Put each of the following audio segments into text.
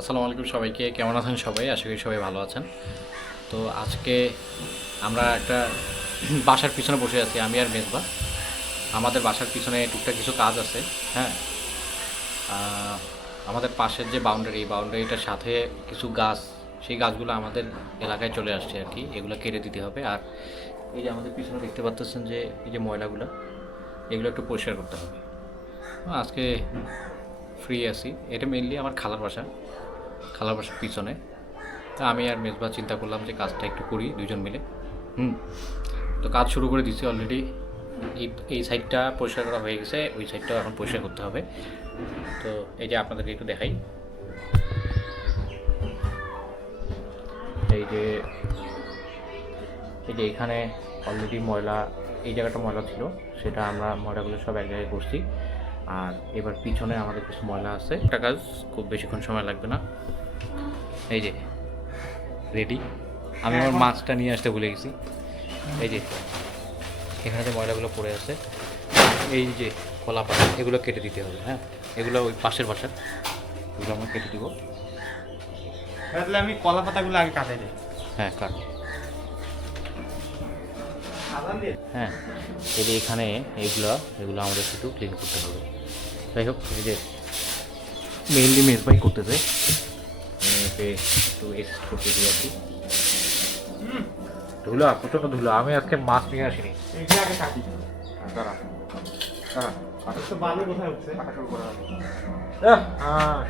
আসসালামু আলাইকুম সবাইকে, কেমন আছেন সবাই? আশা করি সবাই ভালো আছেন। তো আজকে আমরা একটা বাসার পিছনে বসে আছি, আমি আর মেজবা। আমাদের বাসার পিছনে টুকটাক কিছু কাজ আছে। হ্যাঁ, আহ, আমাদের পাশের যে বাউন্ডারি, এই বাউন্ডারিটার সাথে কিছু গাছ, সেই গাছগুলো আমাদের এলাকায় চলে আসছে আর কি। এগুলো কেটে দিতে হবে। আর এই যে আমাদের পিছনে দেখতে পাচ্ছেন যে এই যে ময়লাগুলো, এগুলো একটু পরিষ্কার করতে হবে। আজকে ফ্রি আছি। এটা মেইনলি আমার খালার বাসা, খালার বাসার পিছনে। তা আমি আর মেজবা চিন্তা করলাম যে কাজটা একটু করি দুইজন মিলে। হুম তো কাজ শুরু করে দিচ্ছি অলরেডি। এই এই সাইডটা পরিষ্কার করা হয়ে গেছে, ওই সাইডটাও এখন পরিষ্কার করতে হবে। তো এই যে আপনাদেরকে একটু দেখাই, এই যে এই যে এখানে অলরেডি ময়লা, এই জায়গাটা ময়লা ছিল, সেটা আমরা ময়লাগুলো সব এক জায়গায় করছি। আর এবার পিছনে আমাদের কিছু ময়লা আছে। একটা কাজ খুব বেশিক্ষণ সময় লাগবে না। এই যে রেডি। আমি আমার মাছটা নিয়ে আসতে ভুলে গেছি। এই যে এখানে যে ময়লাগুলো পড়ে আছে, এই যে কলা পাতা, এগুলো কেটে দিতে হবে। হ্যাঁ, এগুলো ওই পাশের বাসার, এগুলো আমরা কেটে দিব। তাহলে আমি কলা পাতাগুলো আগে কাটাই দিই। হ্যাঁ, কাট। হ্যাঁ, এই যে এখানে এগুলো এগুলো আমাদের একটু ক্লিন করতে হবে। যাই হোক, এই যে মেইনলি মেজবাই করতেছে, মেয়েকে একটু এসিস্ট করতে দিয়ে আর কি। ধুলা, প্রচণ্ড ধুলা। আমি আজকে মাছ নিয়ে আসিনি। এইটা আগে কাটি। দাঁড়া দাঁড়া, তো বালু কোথায় উঠছে? কাটা শুরু করা হবে। হ্যাঁ,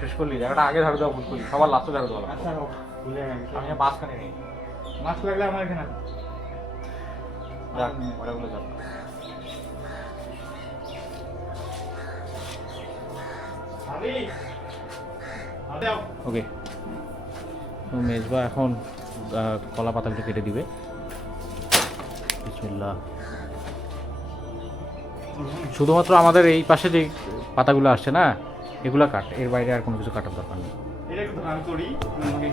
শেষ করলি। জায়গাটা আগে ঝাড়ু দেওয়া ভুল করলি, সবার লাস্টে ঝাড়ু দেওয়া। আচ্ছা হোক, ভুলে গেছি। আমি মাঝখানে নেই। মাছ লাগলে আমার এখানে আছে। যাক, ওগুলো যাক। আলি দাও। ওকে, তো মেজবা এখন কলা পাতাগুলো কেটে দিবে। বিসমিল্লাহ। শুধুমাত্র আমাদের এই পাশে যে পাতাগুলো আসছে না, এগুলো কাট, এর বাইরে আর কোনো কিছু কাটার দরকার নেই। এটা একটু ধান করি আমাকে।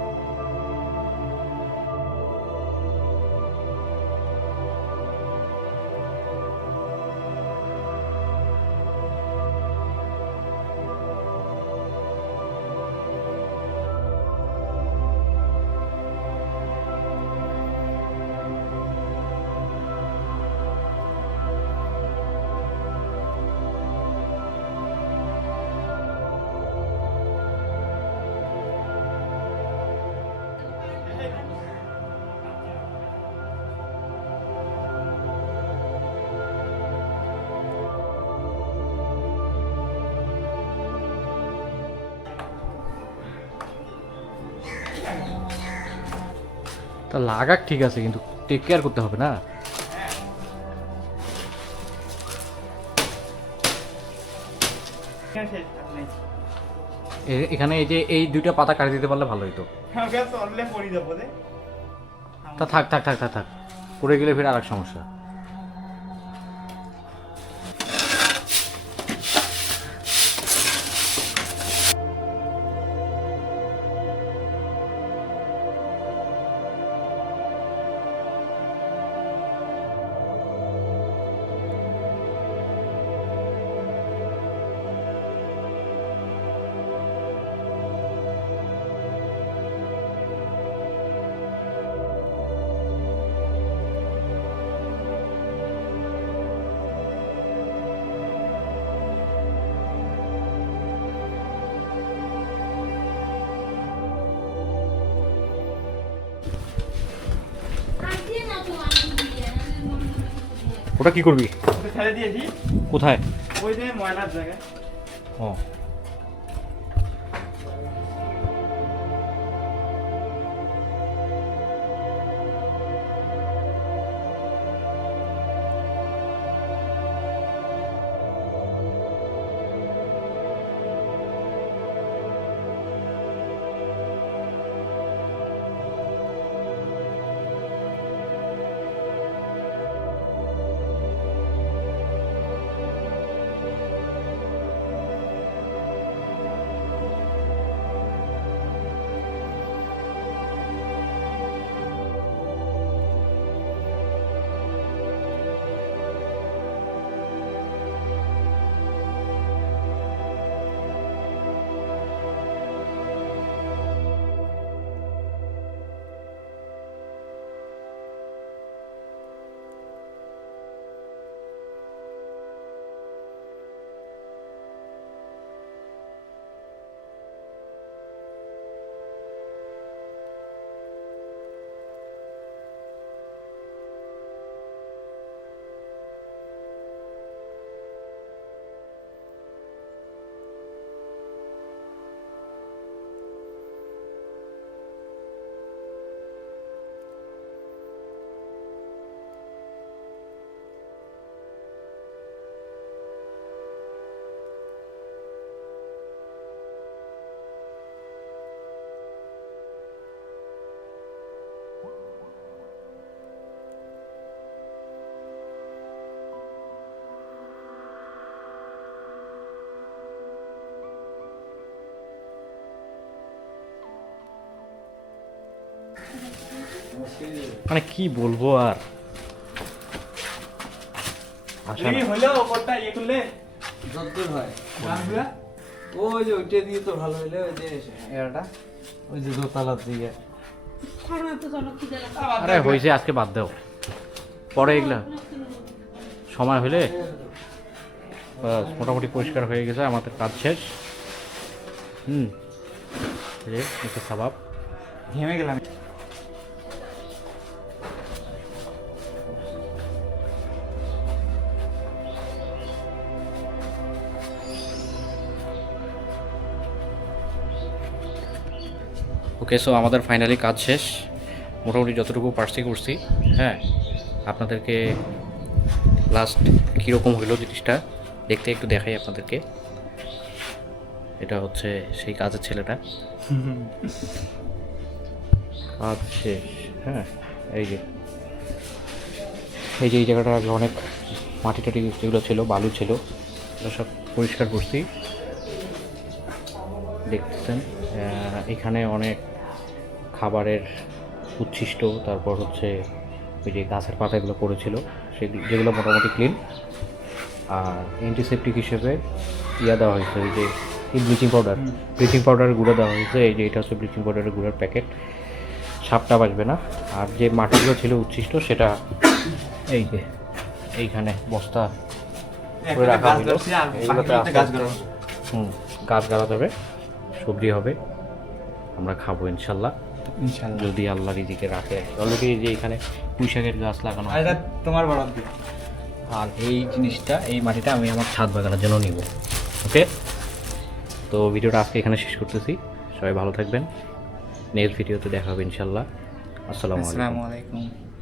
তা লাগাক ঠিক আছে, কিন্তু টেক কেয়ার করতে হবে না। এখানে এই যে এই দুইটা পাতা কাটি দিতে পারলে ভালো হতো। আমাকে তো অনলাইনে পড়ি দেবো দে। তা থাক থাক থাক থাক থাক, পড়ে গেলে ফের আর এক সমস্যা। ওটা কি করবি? ওটা ফেলে দিয়েছি। কোথায়? ওই যে ময়লার জায়গায়। ও, মানে কি বলবো আর আশা এই হলো ওপরটা ইয়ে করলে যদ্দূর হয় গাছগুলা ওই যে ওইটা দিয়ে তো ভালো হইলে ওই যে এরাটা ওই যে দোতলার দিকে আরে হয়েছে আজকে বাদ দাও পরে এগুলা সময় হলে বাস, মোটামুটি পরিষ্কার হয়ে গেছে আমাদের কাজ শেষ এই যে একটু সাবাব ঘেমে গেলাম ওকে সো আমাদের ফাইনালি কাজ শেষ মোটামুটি যতটুকু পারছি করছি হ্যাঁ আপনাদেরকে লাস্ট কীরকম হইলো জিনিসটা দেখতে একটু দেখাই আপনাদেরকে এটা হচ্ছে সেই কাজের ছেলেটা কাজ শেষ হ্যাঁ এই যে এই জায়গাটা আগে অনেক মাটি টাটি যেগুলো ছিল বালু ছিল এগুলো সব পরিষ্কার করছি দেখতেছেন এখানে অনেক খাবারের উচ্ছিষ্ট তারপর হচ্ছে ওই যে গাছের পাতাগুলো পড়েছিল যেগুলো মোটামুটি ক্লিন আর অ্যান্টিসেপটিক হিসেবে দেওয়া হয়েছে ওই যে ব্লিচিং পাউডারের গুঁড়ো দেওয়া হয়েছে এই যে এটা হচ্ছে ব্লিচিং পাউডারের গুঁড়োর প্যাকেট সাপটা বাঁচবে না আর যে মাটিগুলো ছিল উচ্ছিষ্ট সেটা এই যে এইখানে বস্তা করে রাখা হলো এইগুলোতে গাছ গাড়া যাবে সবজি হবে আমরা খাবো ইনশাল্লাহ যদি আল্লাহ রিজিকে রাখে অলরেডি যে এখানে পুঁইশাকের গাছ লাগানো আছে। এটা তোমার বরাদ দিয়ে আর এই জিনিসটা এই মাটিটা আমি আমার ছাদ বাগানের জন্য নিব ওকে তো ভিডিওটা আজকে এখানে শেষ করতেছি সবাই ভালো থাকবেন নেক্সট ভিডিওতে দেখা হবে ইনশাল্লাহ আসসালামু আলাইকুম আসসালামু আলাইকুম